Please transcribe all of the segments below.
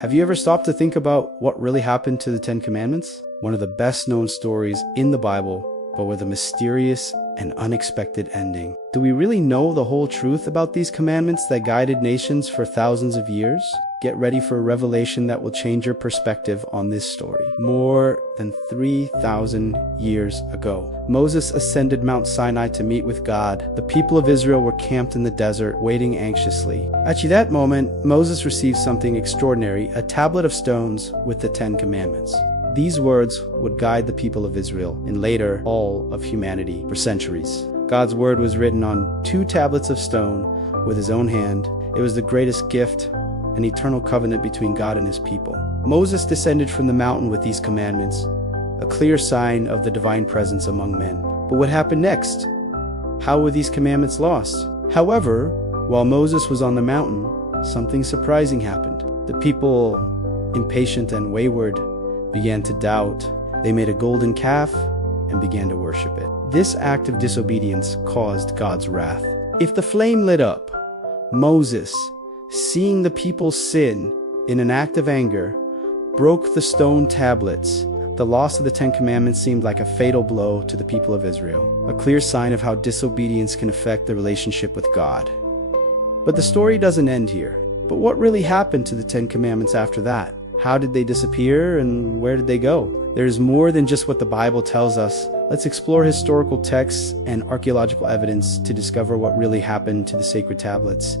Have you ever stopped to think about what really happened to the Ten Commandments? One of the best known stories in the Bible, but with a mysterious and unexpected ending. Do we really know the whole truth about these commandments that guided nations for thousands of years? Get ready for a revelation that will change your perspective on this story. More than 3,000 years ago, Moses ascended Mount Sinai to meet with God. The people of Israel were camped in the desert, waiting anxiously. At that moment, Moses received something extraordinary, a tablet of stones with the Ten Commandments. These words would guide the people of Israel, and later all of humanity, for centuries. God's word was written on 2 tablets of stone with his own hand. It was the greatest gift, an eternal covenant between God and his people. Moses descended from the mountain with these commandments, a clear sign of the divine presence among men. But what happened next? How were these commandments lost? However, while Moses was on the mountain, something surprising happened. The people, impatient and wayward, began to doubt. They made a golden calf and began to worship it. This act of disobedience caused God's wrath. If the flame lit up, Moses, seeing the people sin in an act of anger, broke the stone tablets. The loss of the Ten Commandments seemed like a fatal blow to the people of Israel, a clear sign of how disobedience can affect the relationship with God. But the story doesn't end here. But what really happened to the Ten Commandments after that? How did they disappear and where did they go? There's more than just what the Bible tells us. Let's explore historical texts and archaeological evidence to discover what really happened to the sacred tablets.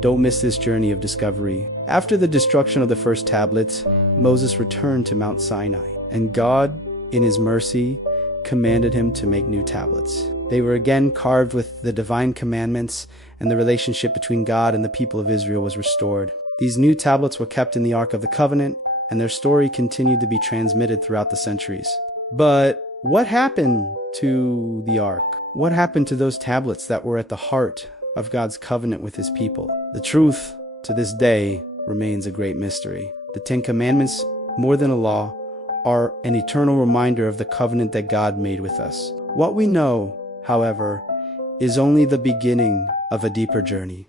Don't miss this journey of discovery. After the destruction of the first tablets, Moses returned to Mount Sinai, and God, in his mercy, commanded him to make new tablets. They were again carved with the divine commandments, and the relationship between God and the people of Israel was restored. These new tablets were kept in the Ark of the Covenant, and their story continued to be transmitted throughout the centuries. But what happened to the Ark? What happened to those tablets that were at the heart of God's covenant with his people? The truth, to this day, remains a great mystery. The Ten Commandments, more than a law, are an eternal reminder of the covenant that God made with us. What we know, however, is only the beginning of a deeper journey.